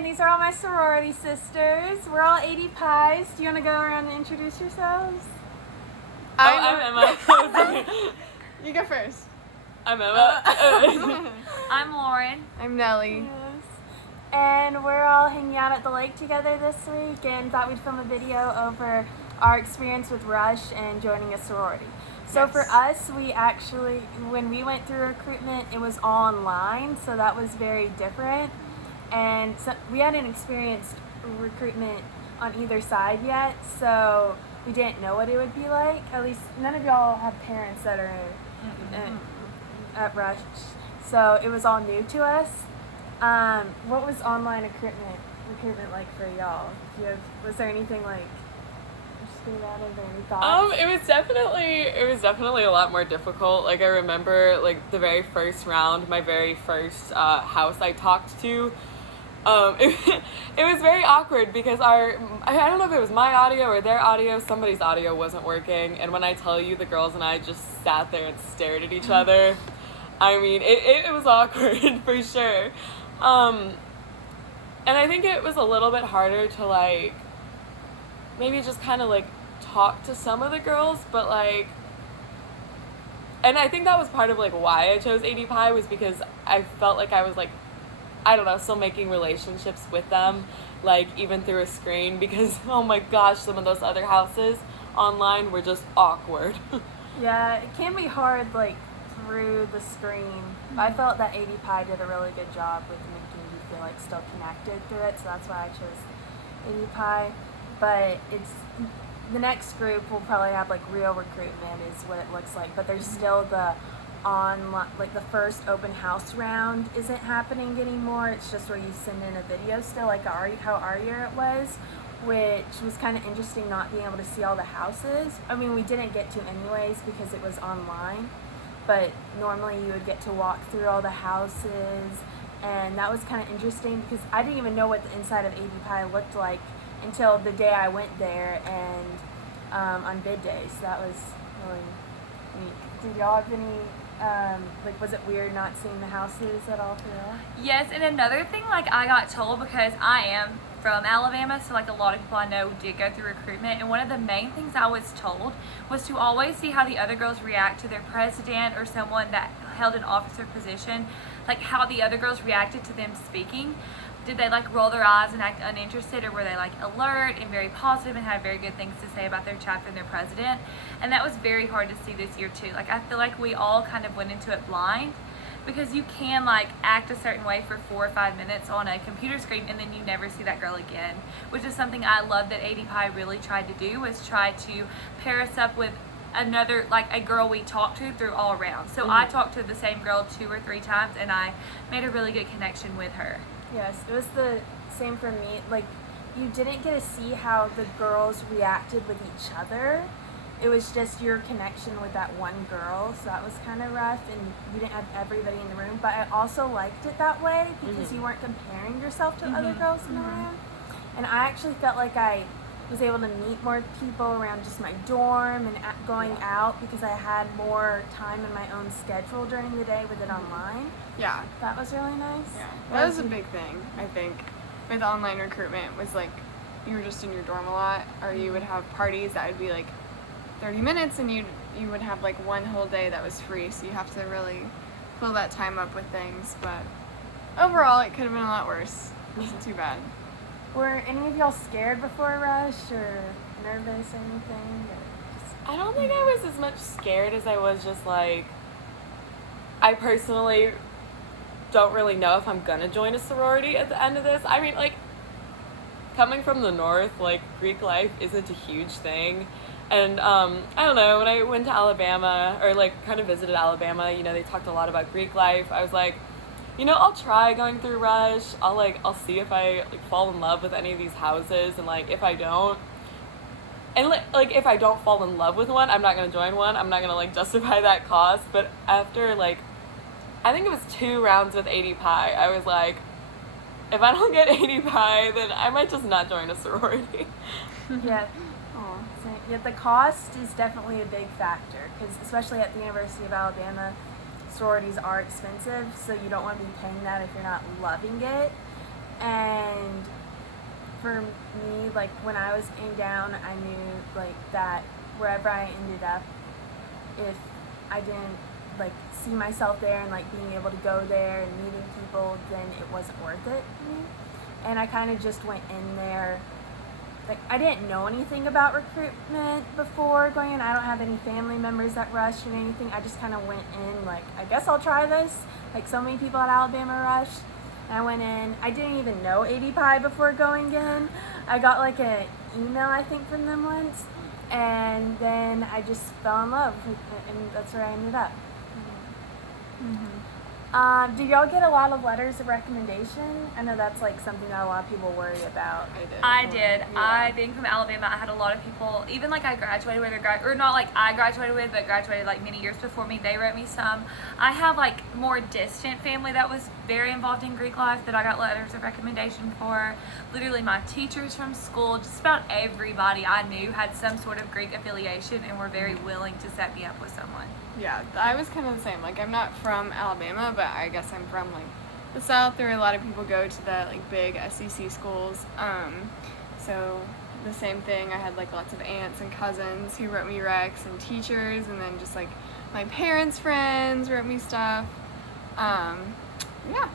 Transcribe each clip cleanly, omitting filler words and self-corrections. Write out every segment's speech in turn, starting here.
and these are all my sorority sisters. We're all 80 pies. Do you want to go around and introduce yourselves? I'm Emma. You go first. I'm Emma. I'm Lauren. I'm Nellie. Yes. And we're all hanging out at the lake together this week and thought we'd film a video over our experience with Rush and joining a sorority. So Yes. for us, we actually, when we went through recruitment, it was all online, so that was very different. And so we hadn't experienced recruitment on either side yet, so we didn't know what it would be like. At least none of y'all have parents that are at Rush, so it was all new to us. What was online recruitment like for y'all? Was there anything like? Any thoughts? It was definitely a lot more difficult. Like I remember, like the very first round, my very first house I talked to. It was very awkward because I don't know if it was my audio or their audio, somebody's audio wasn't working, and when I tell you, the girls and I just sat there and stared at each other. I mean, it was awkward for sure. And I think it was a little bit harder to like maybe just kind of like talk to some of the girls, but like, and I think that was part of like why I chose 80 Pi, was because I felt like I was like, I don't know, still making relationships with them, like even through a screen, because oh my gosh, some of those other houses online were just awkward. Yeah, it can be hard like through the screen. I felt that 80 Pi did a really good job with making you feel like still connected through it, so that's why I chose 80 Pi. But it's the next group will probably have like real recruitment is what it looks like, but there's still the online, like the first open house round isn't happening anymore. It's just where you send in a video still, like how our year it was, which was kind of interesting not being able to see all the houses. I mean, we didn't get to anyways because it was online, but normally you would get to walk through all the houses, and that was kind of interesting because I didn't even know what the inside of 80 Pi looked like until the day I went there and on bid day, so that was really neat. Did y'all have any, like, was it weird not seeing the houses at all for y'all? Yes, and another thing, like, I got told, because I am from Alabama, so like a lot of people I know did go through recruitment, and one of the main things I was told was to always see how the other girls react to their president or someone that held an officer position, like how the other girls reacted to them speaking. Did they like roll their eyes and act uninterested, or were they like alert and very positive and had very good things to say about their chapter and their president? And that was very hard to see this year too. Like I feel like we all kind of went into it blind, because you can like act a certain way for 4 or 5 minutes on a computer screen and then you never see that girl again, which is something I love that 80 Pi really tried to do, was try to pair us up with another, like a girl we talked to through all rounds. So I talked to the same girl 2 or 3 times and I made a really good connection with her. Yes, it was the same for me. Like, you didn't get to see how the girls reacted with each other. It was just your connection with that one girl, so that was kind of rough, and you didn't have everybody in the room. But I also liked it that way because you weren't comparing yourself to other girls in the room. And I actually felt like I was able to meet more people around just my dorm and going out, because I had more time in my own schedule during the day with it online. Yeah. That was really nice. Yeah. That was a big thing, I think, with online recruitment, was like you were just in your dorm a lot, or you would have parties that would be like 30 minutes and you would have like one whole day that was free, so you have to really fill that time up with things. But overall, it could have been a lot worse. It wasn't too bad. Were any of y'all scared before Rush or nervous or anything? Or I don't think I was as much scared as I was just like, I personally don't really know if I'm gonna join a sorority at the end of this. I mean, like, coming from the north, like, Greek life isn't a huge thing. And I don't know, when I went to Alabama, or like kind of visited Alabama, you know, they talked a lot about Greek life. I was like, you know, I'll try going through Rush. I'll see if I like fall in love with any of these houses, and like if I don't, and like if I don't fall in love with one, I'm not gonna join one. I'm not gonna like justify that cost. But after like, I think it was 2 rounds with 80 Pi, I was like, if I don't get 80 Pi, then I might just not join a sorority. yeah. So, yeah, the cost is definitely a big factor, because especially at the University of Alabama, sororities are expensive, so you don't want to be paying that if you're not loving it. And like when I was in gown, I knew like that wherever I ended up, if I didn't like see myself there and like being able to go there and meeting people, then it wasn't worth it to me. And I kind of just went in there. Like, I didn't know anything about recruitment before going in. I don't have any family members that rushed or anything. I just kind of went in like, I guess I'll try this. Like so many people at Alabama rushed. And I went in. I didn't even know AD Pi before going in. I got like an email, I think, from them once. And then I just fell in love with it, and that's where I ended up. Did y'all get a lot of letters of recommendation? I know that's like something that a lot of people worry about. I did. I, being from Alabama, I had a lot of people, even like I graduated with, or not like I graduated with, but graduated like many years before me, they wrote me some. I have like more distant family that was very involved in Greek life that I got letters of recommendation for. Literally my teachers from school, just about everybody I knew had some sort of Greek affiliation and were very willing to set me up with someone. Yeah, I was kind of the same. Like, I'm not from Alabama, but I guess I'm from like the South. There are a lot of people go to the like big SEC schools. So the same thing. I had like lots of aunts and cousins who wrote me recs, and teachers, and then just like my parents' friends wrote me stuff. Yeah.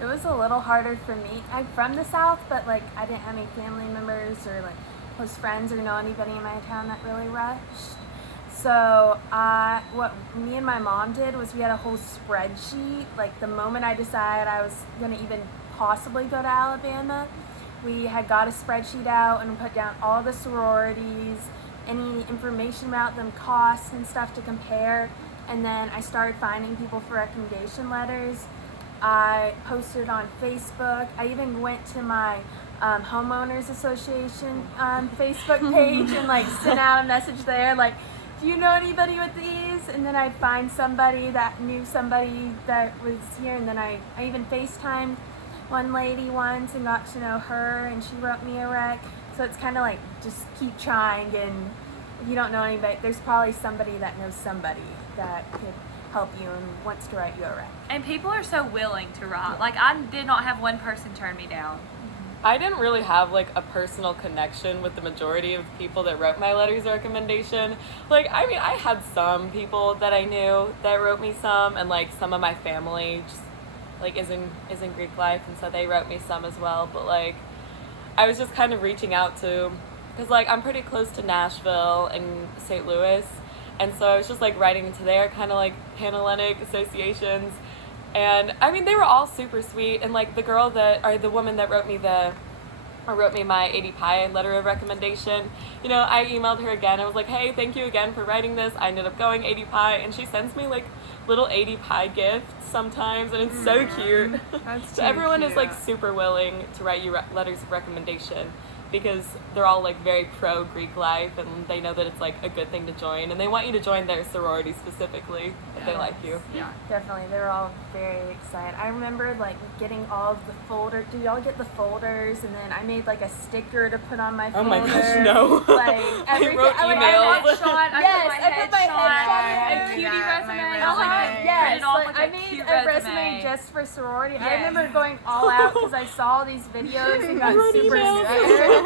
It was a little harder for me. I'm from the South, but like I didn't have any family members or like close friends or know anybody in my town that really rushed. So what me and my mom did was we had a whole spreadsheet. Like the moment I decided I was going to even possibly go to Alabama, we had got a spreadsheet out and put down all the sororities, any information about them, costs and stuff to compare. And then I started finding people for recommendation letters. I posted on Facebook. I even went to my homeowners association Facebook page and like sent out a message there like, do you know anybody with these? And then I'd find somebody that knew somebody that was here, and then I even FaceTimed one lady once and got to know her, and she wrote me a rec. So it's kind of like just keep trying, and if you don't know anybody, there's probably somebody that knows somebody that could help you and wants to write you a rec. And people are so willing to write. Like, I did not have one person turn me down. I didn't really have like a personal connection with the majority of people that wrote my letters of recommendation. Like, I mean, I had some people that I knew that wrote me some, and like some of my family just like is in Greek life, and so they wrote me some as well. But like, I was just kind of reaching out to, because like I'm pretty close to Nashville and St. Louis, and so I was just like writing to their kind of like Panhellenic associations. And I mean, they were all super sweet, and like the woman that wrote me my AD Pi letter of recommendation, you know, I emailed her again. I was like, hey, thank you again for writing this. I ended up going AD Pi, and she sends me like little AD Pi gifts sometimes, and it's so cute. That's So everyone is like super willing to write you letters of recommendation, because they're all like very pro Greek life, and they know that it's like a good thing to join, and they want you to join their sorority specifically if they like you. Yeah. Definitely, they were all very excited. I remember like getting all of the folders. Do y'all get the folders? And then I made like a sticker to put on my folder. Oh my gosh, no. Like everything. wrote emails. I put my headshot a cutie resume. resume. Like, Yes, printed off, like, like, I made cute a resume just for sorority. I remember going all out because I saw these videos and got wrote super emails. scared.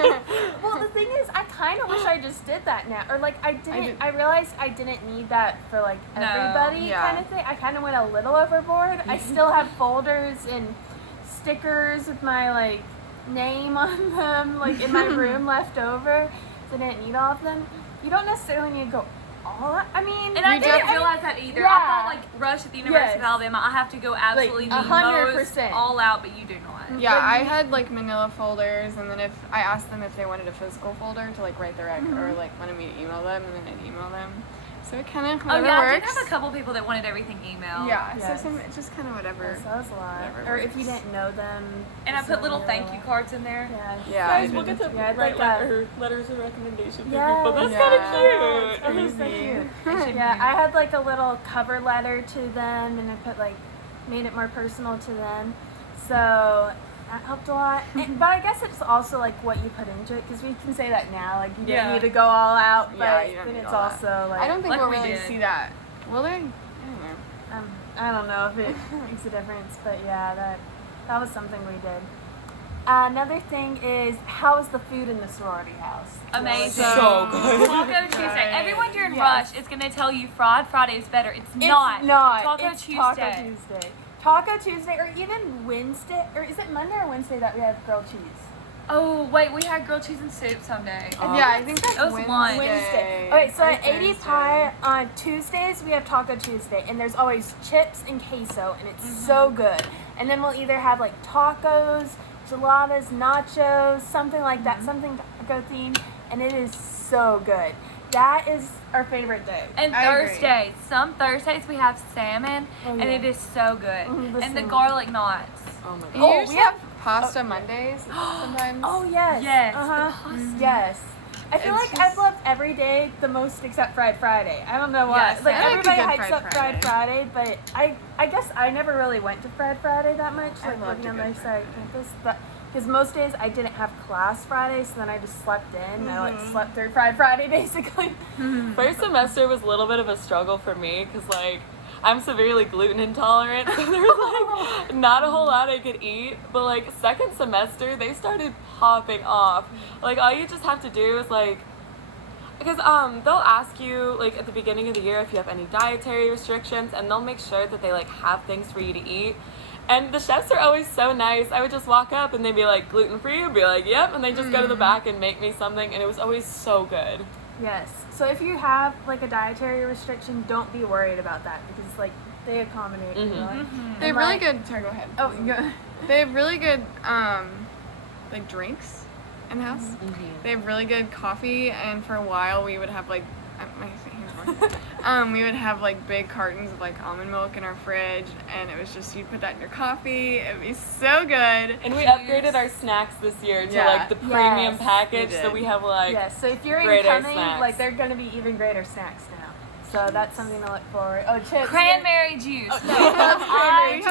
Well, the thing is, I kind of wish I just did that now, or like I didn't. I realized I didn't need that for like everybody kind of thing. I kind of went a little overboard. I still have folders and stickers with my like name on them, like in my room left over. So I didn't need all of them. You don't necessarily need to go all out. I mean, and I didn't realize that either. Yeah. I thought like Rush at the University of Yes. Alabama, I have to go absolutely Like, the most 100%. all out, but you do not. Yeah, I had like manila folders, and then if I asked them if they wanted a physical folder to like write the rec, or like wanted me to email them, and then I'd email them. So it kind of Oh yeah, I did works. have a couple people that wanted everything emailed. Yeah, Yes. so it's just kind of whatever. So that was a lot. Whatever Or if works. you didn't know them. And I just put little know thank them. you cards in there. Yeah. Yeah, Guys, I we'll did. get to Yeah, I'd write like letters of recommendation for Yes. people. That's Yeah. kind of That cute. was so Crazy. cute. Yeah, I had like a little cover letter to them, and I put like made it more personal to them. So that helped a lot. But I guess it's also like what you put into it, because we can say that now, like you Yeah. didn't need to go all out, but Yeah, you don't then need it's all that. also like I don't think Like we'll we really did. see that. Will they? I don't know. I don't know if it makes a difference, but yeah, that was something we did. Another thing is, how is the food in the sorority house? Amazing. So good. Taco Tuesday. Everyone during Yes. Rush is going to tell you Fried Friday is better. It's It's not. not. Taco It's Tuesday. Taco Tuesday. Taco Tuesday, or even Wednesday, or is it Monday or Wednesday that we have grilled cheese? Oh, wait, we had grilled cheese and soup someday. Yeah, I think that's It was lunch. Wednesday. Okay, so or at 80 Thursday. Pie on Tuesdays we have Taco Tuesday, and there's always chips and queso, and it's so good. And then we'll either have like tacos, gelatos, nachos, something like that, something taco themed, and it is so good. That is our favorite day. And I agree. Thursdays. Some Thursdays we have salmon, Oh, and yeah. it is so good. Mhm, the And the salmon. garlic knots. Oh my You god. Oh, usually we have- have pasta Mondays sometimes. Oh yes. Yes, the Uh-huh. Yes. I feel It's like just- I've loved every day the most except Fried Friday. I don't know why. Yes, like I like a everybody good hypes Fried up Fried Friday, but I guess I never really went to Fried Friday that much. I Like loved living a on the good other Fried side of campus, but because most days I didn't have class Friday, so then I just slept in. I like slept through Fried Friday basically. First semester was a little bit of a struggle for me because, like, I'm severely gluten intolerant, so there was, like, not a whole lot I could eat. But, like, second semester, they started popping off. Like, all you just have to do is, like, because they'll ask you, like, at the beginning of the year if you have any dietary restrictions, and they'll make sure that they, like, have things for you to eat. And the chefs are always so nice. I would just walk up and they'd be like, gluten-free? I'd be like, yep. And they just go to the back and make me something, and it was always so good. Yes. So if you have like a dietary restriction, don't be worried about that because like they accommodate you. Like, They have really good. Sorry, go ahead. Oh, go. They have really good like drinks in the house. They have really good coffee, and for a while we would have like my hands working. We would have like big cartons of like almond milk in our fridge, and it was just you'd put that in your coffee. It'd be so good. And we upgraded our snacks this year to, Yeah. like, the premium Yes, package, we so did. we have, like, Yes. So if you're greater incoming, snacks. like they're gonna be even greater snacks now. So that's something to look forward. Oh, chips. Cranberry juice. I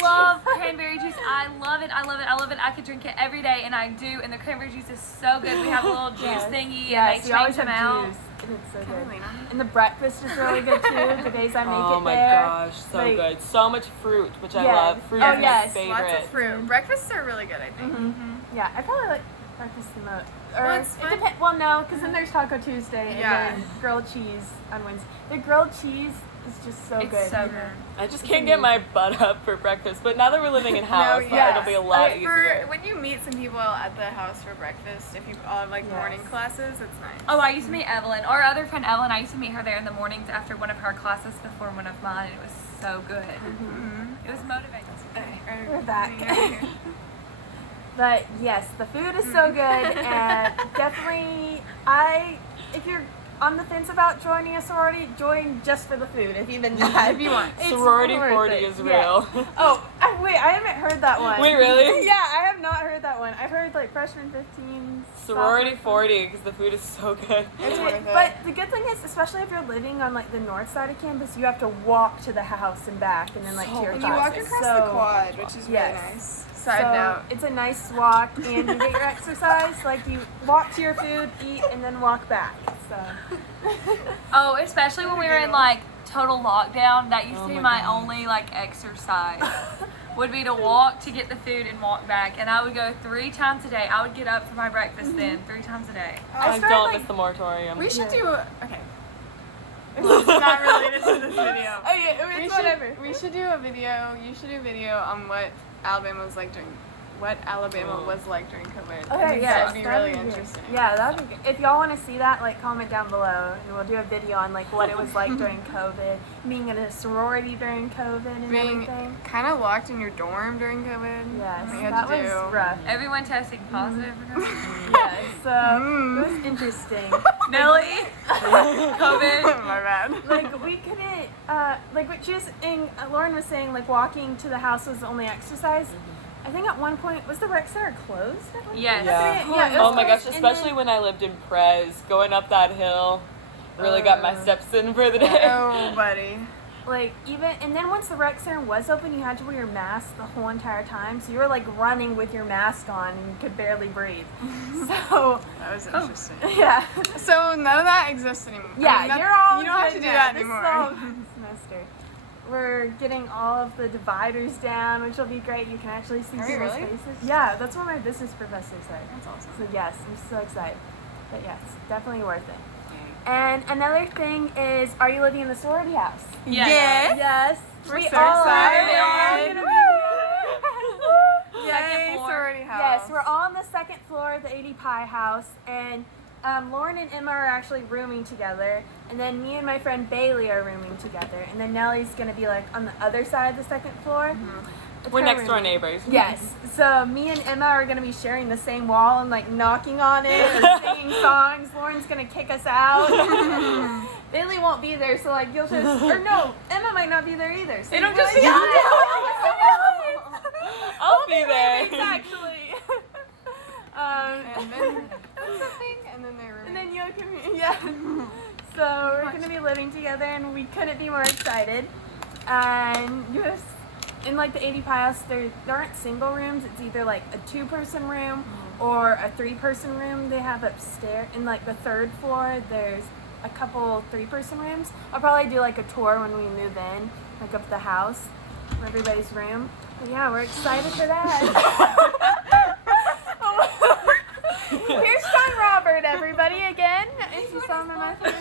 love cranberry juice. I love it. I love it. I love it. I could drink it every day, and I do. And the cranberry juice is so good. We have a little juice thingy, Yes, and they you always change them have out. juice. And it's so Can good. we lean on it? And the breakfast is really good too. The days I make oh it my there. gosh, so Like- good. So much fruit, which I Yes. love. Fruit Oh, is yes. my Lots favorite. of fruit. Breakfasts are really good, I think. Yeah, I probably like breakfast the most. Or Well, it's it fun. depends. Well, no, because then there's Taco Tuesday and Yeah. then grilled cheese on Wednesday. The grilled cheese is just so It's good. so good. I just can't get my butt up for breakfast, but now that we're living in house, yes. it'll be a lot For easier. when you meet some people at the house for breakfast, if you all have like Yes. morning classes, it's nice. Oh, I used to meet Evelyn, our other friend Evelyn. I used to meet her there in the mornings after one of her classes before one of mine. It was so good. It was motivating. We're back. But yes, the food is so good, and definitely, if you're on the fence about joining a sorority, join just for the food, if even that. If you want. It's Sorority worth 40 it. is Yeah. real. Oh, wait, I haven't heard that one. Wait, really? Yeah, I have not heard that one. I've heard like freshman 15. Sorority sophomore 40, because the food is so good. It's worth it. But the good thing is, especially if you're living on like the north side of campus, you have to walk to the house and back, and then like to your And you walk classes. across So- the quad, which is Yes. really nice. So Side note. it's a nice walk, and you get your exercise. Like you walk to your food, eat, and then walk back. So Oh, especially when we were in like total lockdown. That used Oh to be my my gosh. only like exercise. Would be to walk to get the food and walk back. And I would go 3 times a day. I would get up for my breakfast then 3 times a day. I started, don't like- miss the moratorium. We should do. Okay. This is not related to this video. oh yeah, it's whatever. We should do a video. You should do a video on what Alabama was like during COVID. I Okay, think yes, that'd be really good. interesting. Yeah, that'd be good. If y'all want to see that, like comment down below, and we'll do a video on like what it was like during COVID, being in a sorority during COVID and Being everything. kind of locked in your dorm during COVID. Yes, what you had that to was do. rough. Everyone testing positive for COVID. Yeah, so it was interesting. Nelly, COVID. My bad. Like we couldn't, like what she was saying, Lauren was saying, like walking to the house was the only exercise. I think at one point, was the rec center closed? At one point? Yes. Yeah. Yeah, it Oh was my gosh, closed, and especially then- when I lived in Prez, going up that hill really got my steps in for the day. Oh, buddy. Like even, and then once the rec center was open, you had to wear your mask the whole entire time. So you were like running with your mask on and you could barely breathe. So That was interesting. yeah, So none of that exists anymore. yeah, I mean, you're all. You don't have to good do now. that This is anymore. all semester. we're getting all of the dividers down, which will be great. You can actually see Are you people's really? faces. Yeah, that's what my business professor said. That's awesome. So yes, I'm so excited. But yes, definitely worth it. And another thing is, are you living in the sorority house? Yes. Yes. We're We so all excited. are gonna be Yay, Second floor. sorority house. Yes, we're all on the second floor of the 80 Pi house, and Lauren and Emma are actually rooming together, and then me and my friend Bailey are rooming together, and then Nellie's gonna be like on the other side of the second floor. It's We're her next door roomie. neighbors. Yes, so me and Emma are gonna be sharing the same wall and like knocking on it or singing songs. Lauren's gonna kick us out. Bailey won't be there, so like you'll just or no, Emma might not be there either. So It'll you'll just be be on us. I'll be there. actually. And then something, and then they And then you'll come here. Yeah. So we're gonna be living together, and we couldn't be more excited. And just in like the 80 Pi house, there aren't single rooms. It's either like a 2-person room or a 3-person room. They have upstairs in like the 3rd floor. There's a couple 3-person rooms. I'll probably do like a tour when we move in, like of the house, of everybody's room. But yeah, we're excited for that. Here's Sean Robert, everybody, again. If you saw him in my photo.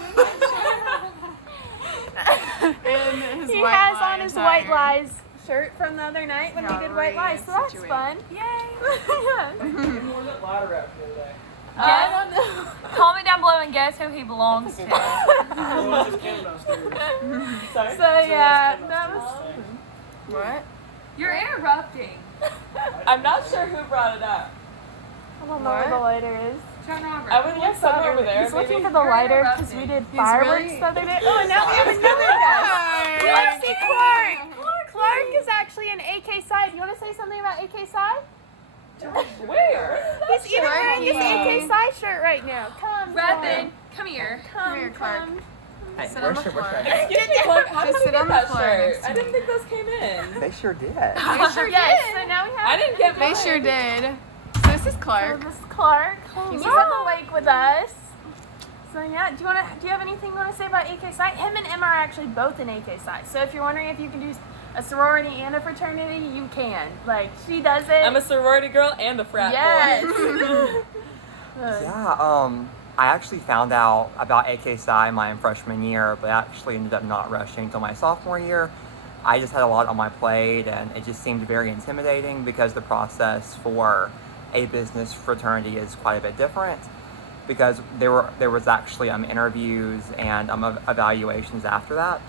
And his He white has lie on his attire. White Lies shirt from the other night when we did White Lies, so that's Situation. fun. Yay! Yeah. More than ladder rap the other day. I don't know. Comment down below and guess who he belongs to. Someone just came downstairs. Sorry. So yeah, that was. What? You're interrupting. I'm not sure who brought it up. I don't know where the lighter is. Sean Robert. I would look somewhere over there. He's Maybe. looking for the You're lighter because we interrupting. did fireworks really- the other day. Oh, and now we have another guest. You want to see Clark? Clark is actually an AK Psi. Do you want to say something about AK Psi? Where? He's even wearing his AK Psi shirt right now. Come, Robin, come here. Come here, Clark. come. Hey, Sit on the floor. Excuse me, Clark. How did Just we sit get on the that floor shirt? next to I didn't me. think those came in. They sure did. They sure Yes, did. so now we have. I didn't get They mine. sure did. So this is So Clark. this is Clark. He's at the lake with us. So yeah, do you have anything you want to say about AK Psi? Him and Emma are actually both in AK Psi. So if you're wondering if you can do a sorority and a fraternity, you can. Like she does it. I'm a sorority girl and a frat yes. boy. Yeah, I actually found out about AK Psi my freshman year, but actually ended up not rushing until my sophomore year. I just had a lot on my plate, and it just seemed very intimidating because the process for a business fraternity is quite a bit different. Because there was actually interviews and evaluations after that.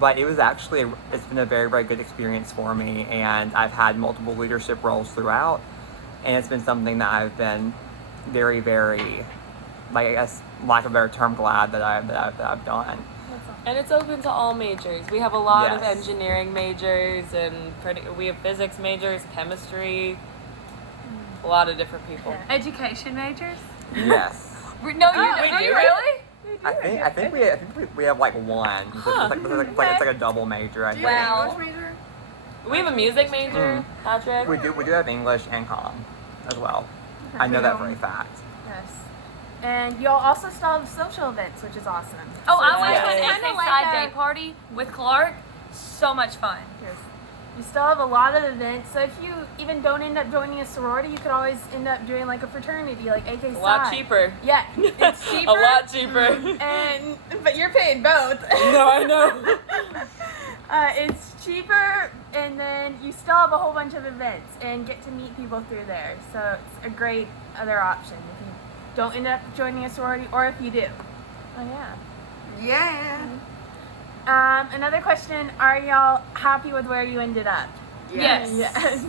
But it was actually it's been a very, very good experience for me, and I've had multiple leadership roles throughout, and it's been something that I've been very, very, like I guess lack of a better term, glad that I've done. And it's open to all majors. We have a lot of Yes. engineering majors, and we have physics majors, chemistry, a lot of different people. Education majors? Yes. No, you we don't. do? You really? I think we have like one. It's like a double major. I Do think. you have Wow. an English major? We have a music major, Patrick. We do have English and comm as well. I know that for a fact. Yes. And you'll also still have social events, which is awesome. Oh, I So went it's to an kinda AK like Psi a- day party with Clark. So much fun. Yes. You still have a lot of events, so if you even don't end up joining a sorority, you could always end up doing like a fraternity, like AK Psi. A lot cheaper. Yeah, it's cheaper. A lot cheaper. But you're paying both. No, I know. It's cheaper, and then you still have a whole bunch of events and get to meet people through there. So it's a great other option if you don't end up joining a sorority, or if you do. Oh yeah. Yeah. Another question: are y'all happy with where you ended up? Yes. Yes.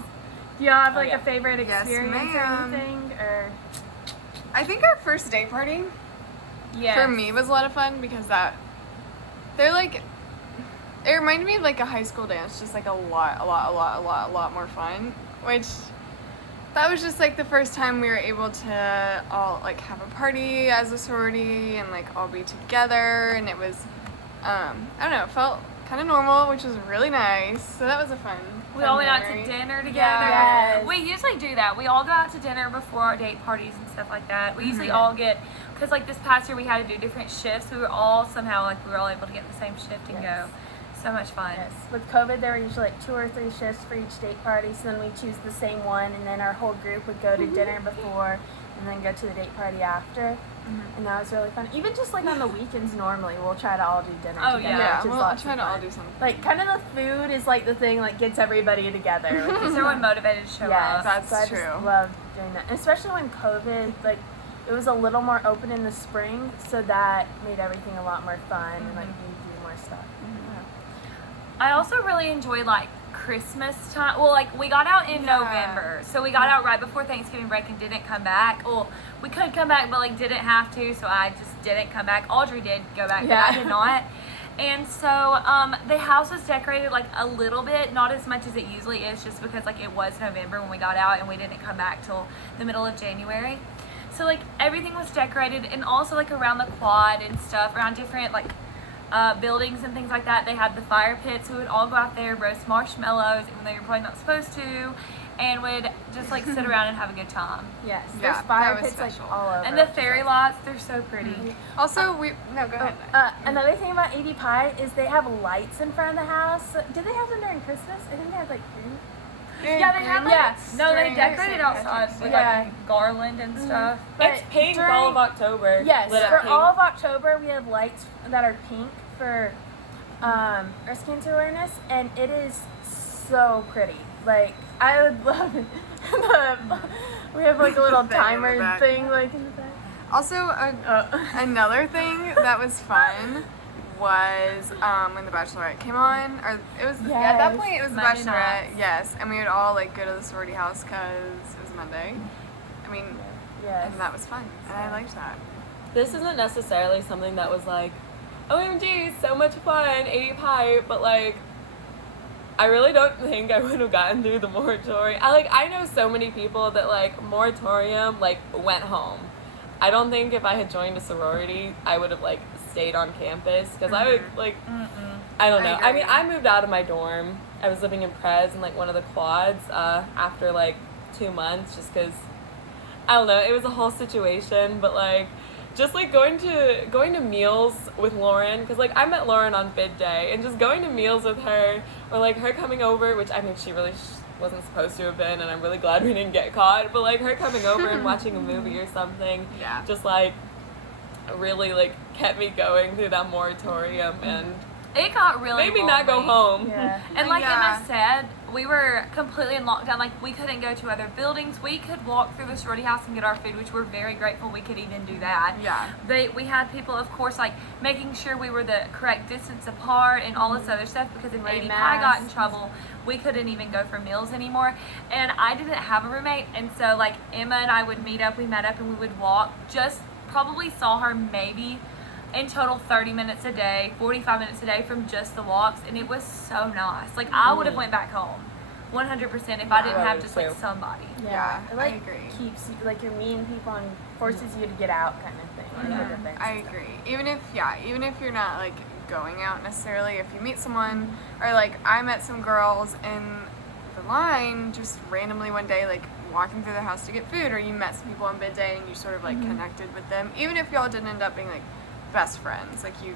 Do y'all have like yeah. a favorite Yes, experience or ma'am. anything? Or I think our first date party Yeah. for me was a lot of fun because they're like, it reminded me of like a high school dance, just like a lot more fun. Which that was just like the first time we were able to all like have a party as a sorority and like all be together, and it was I don't know, it felt kind of normal, which was really nice. So that was a fun. We fun all went out to memory. dinner together. Yes. We usually do that. We all go out to dinner before our date parties and stuff like that. We usually all get, because like this past year we had to do different shifts. We were all able to get the same shift and go. So much fun. Yes. With COVID, there were usually like 2 or 3 shifts for each date party, so then we choose the same one, and then our whole group would go to dinner before, and then go to the date party after. And that was really fun. Even just like on the weekends, normally we'll try to all do dinner Oh, together. Yeah, which is we'll lots try of to all fun. do something. Like kind of the food is like the thing like gets everybody together. Which Because is everyone motivated to show yes, up. That's so I true. just love doing that, and especially when COVID, like it was a little more open in the spring, so that made everything a lot more fun and like you do more stuff. I also really enjoyed like Christmas time. Well, like we got out in Yeah. November, so we got out right before Thanksgiving break and didn't come back. Well, we could come back, but like didn't have to, so I just didn't come back. Audrey did go back, Yeah. but I did not. And so the house was decorated like a little bit, not as much as it usually is, just because like it was November when we got out and we didn't come back till the middle of January. So like everything was decorated, and also like around the quad and stuff, around different like buildings and things like that, they had the fire pits. We would all go out there, roast marshmallows, even though you're probably not supposed to, and would just like sit around and have a good time. Yes, Yeah, there's that fire was pits special. like all over. And the fairy lots, they're so pretty. Also, no, go ahead. Another thing about 80 Pie is they have lights in front of the house. Did they have them during Christmas? I think they had like green. Yeah, they had like Yes. no, they During decorated St. outside Patrick's with Day. Yeah. like garland and stuff. It's But pink during- all of October. Yes, lit up for pink. all of October we have lights that are pink for breast cancer awareness, and it is so pretty. Like I would love it. We have like a little Thing in the timer back. thing like in the back. Also, another thing that was fun was when The Bachelorette came on, or it was at that Yes. point it was The Monday Bachelorette, nights. yes, and we would all like go to the sorority house because it was Monday. I mean, Yes. and that was fun, and I liked that. This isn't necessarily something that was like, OMG, so much fun, 80 Pie, but like, I really don't think I would have gotten through the moratorium. I know so many people that like moratorium like went home. I don't think if I had joined a sorority, I would have like stayed on campus because I would like, I don't know. I mean, I moved out of my dorm. I was living in Prez in like one of the quads after like 2 months just because, I don't know, it was a whole situation, but like, just like going to meals with Lauren, because like I met Lauren on bid day, and just going to meals with her, or like her coming over, which I mean she really wasn't supposed to have been, and I'm really glad we didn't get caught, but like her coming over and watching a movie or something, Yeah. just like really like kept me going through that moratorium and It got really made me not go lonely. home. Yeah. And like Yeah. Emma said, we were completely in lockdown. Like we couldn't go to other buildings. We could walk through the sorority house and get our food, which we're very grateful we could even do that. Yeah. We had people, of course, like making sure we were the correct distance apart and all this other stuff, because if Wearing 80 Pie got in masks. trouble, we couldn't even go for meals anymore. And I didn't have a roommate, and so like Emma and I would meet up. We met up and we would walk. Just probably saw her maybe in total 30 minutes a day, 45 minutes a day from just the walks, and it was so nice. Like I would have went back home 100% if I didn't I have would just like too. somebody. Yeah, It like I agree. keeps you, like you're meeting people and forces you to get out kind of thing. Like, other things I and stuff. agree. Even if you're not like going out necessarily, if you meet someone, or like I met some girls in the line just randomly one day, like walking through the house to get food, or you met some people on bid day and you sort of like connected with them, even if y'all didn't end up being like best friends, like you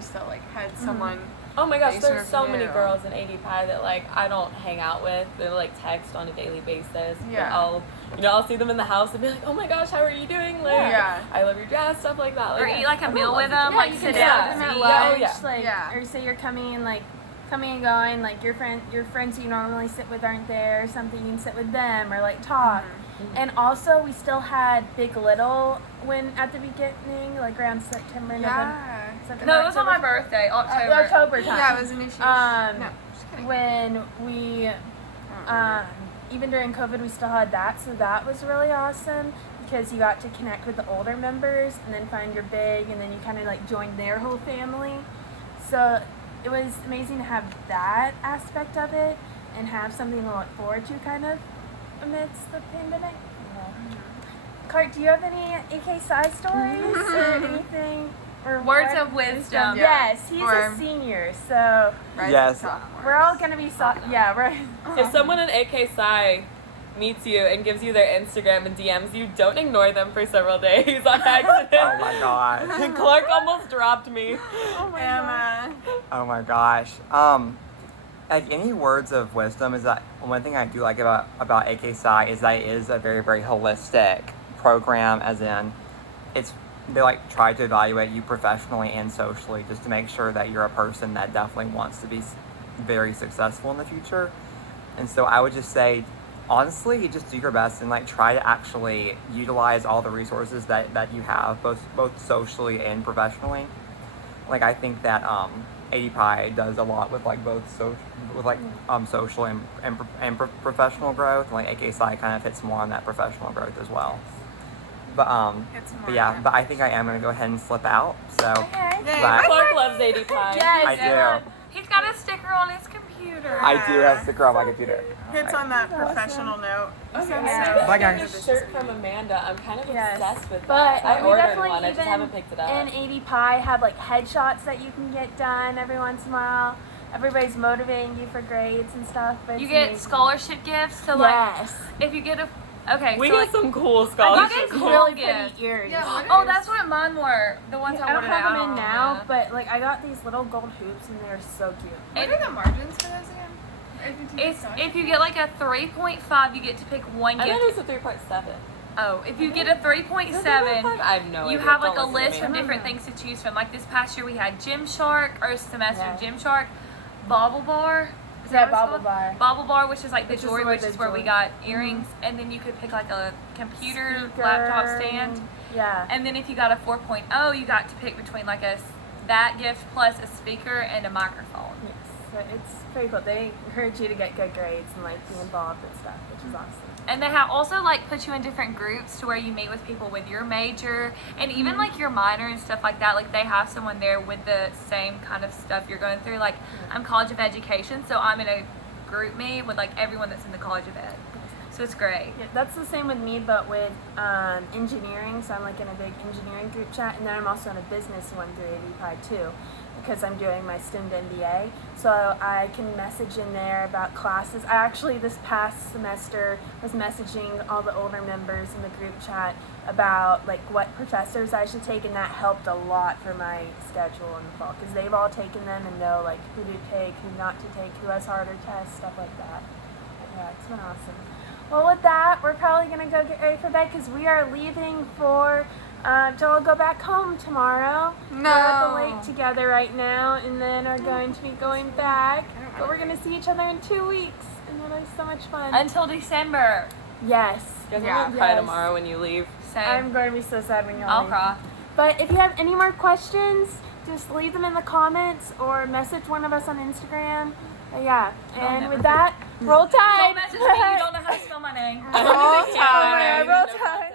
still like had someone. Oh my gosh, They sort there's of so many knew. girls in 80 Pie that like I don't hang out with. They like text on a daily basis. But Yeah. I'll see them in the house and be like, oh my gosh, how are you doing? Like, Yeah. I love your dress, stuff like that. Or Like, eat like a everyone meal loves with it. them, Yeah, like you sit can down sit and them at eat. lunch, yeah. like, Yeah. or say you're coming and going, like your friends you normally sit with aren't there or something. You can sit with them or like talk. And also, we still had Big Little when at the beginning, like around September, November. Yeah. September, No, it was on my October. birthday, October. October time. Yeah, it was initiation. No, just kidding. When we, even during COVID, we still had that, so that was really awesome because you got to connect with the older members and then find your big, and then you kind of like joined their whole family. So it was amazing to have that aspect of it and have something to look forward to, kind of amidst the pandemic. Cart, do you have any AK Psi stories or anything? Or Words what? of wisdom. Yes, he's Or- a senior, so Rise Yes. to the top. we're all gonna be yeah, right. If someone in AK Psi meets you and gives you their Instagram and DMs you, don't ignore them for several days on accident. Oh my gosh. And Clark almost dropped me. Emma. Oh my gosh. Like any words of wisdom is that one thing I do like about AK Psi is that it is a very, very holistic program, as in they like try to evaluate you professionally and socially just to make sure that you're a person that definitely wants to be very successful in the future. And so I would just say, honestly, just do your best and like try to actually utilize all the resources that you have, both socially and professionally. Like I think that ADPI does a lot with like both social and professional growth. Like AK Psi kind of hits more on that professional growth as well. But but I think I am gonna go ahead and slip out. So Okay. but Clark loves ADPI. Yes, I do. He's got a sticker on his computer. I do have a sticker on my computer. Hits on that professional note. Okay, Yeah. I'm Bye, getting guys. a shirt from Amanda. I'm kind of Yes. obsessed with But that. I we ordered definitely one. I just even haven't picked it up. in ADPI have like headshots that you can get done every once in a while. Everybody's motivating you for grades and stuff. But You it's get amazing. scholarship gifts. So like, Yes. if you get We so get like, some cool I scholarships. got these cool really gifts. pretty ears. Yeah, what oh, is- that's what mine were. The ones I don't ordered. have them I in don't now, know. but like I got these little gold hoops and they're so cute. What are the margins for those again? If you get like a 3.5, you get to pick one I gift. thought it was a 3.7. Oh, if you get a 3.7, I have no you idea. have like a Don't listen list to of me. different things to choose from. Like this past year, we had Gymshark, or semester Yeah. Gymshark, Bobble Bar. Is Yeah, that what it's Bobble called? Bar. Bobble Bar, which is like the Which is jewelry, where which the is where we jewelry- got earrings, and then you could pick like a computer, Speaker, laptop stand. Yeah. And then if you got a 4.0, you got to pick between like that gift plus a speaker and a microphone. Yes. So it's pretty cool. They encourage you to get good grades and like be involved and stuff, which is awesome. And they have also like put you in different groups to where you meet with people with your major and even like your minor and stuff like that. Like they have someone there with the same kind of stuff you're going through. Like I'm College of Education, so I'm in a group meet with like everyone that's in the College of Ed. So it's great. Yeah, that's the same with me, but with engineering. So I'm like in a big engineering group chat, and then I'm also in a business one through ADPI too, because I'm doing my STEM MBA. So I can message in there about classes. I actually this past semester was messaging all the older members in the group chat about like what professors I should take, and that helped a lot for my schedule in the fall because they've all taken them and know like who to take, who not to take, who has harder tests, stuff like that. Yeah, it's been awesome. Well, with that, we're probably going to go get ready for bed because we are leaving to all go back home tomorrow. No. We're at the lake together right now and then are going to be going back. But we're going to see each other in 2 weeks and it'll be so much fun. Until December. Yes. You guys Yeah. are gonna cry Yes. tomorrow when you leave. Same. I'm going to be so sad when you're I'll leave. cry. But if you have any more questions, just leave them in the comments or message one of us on Instagram. Yeah. And never with that, roll Don't tide. message me. You don't know how to spell my name. Roll Tide. Tide. Roll tide.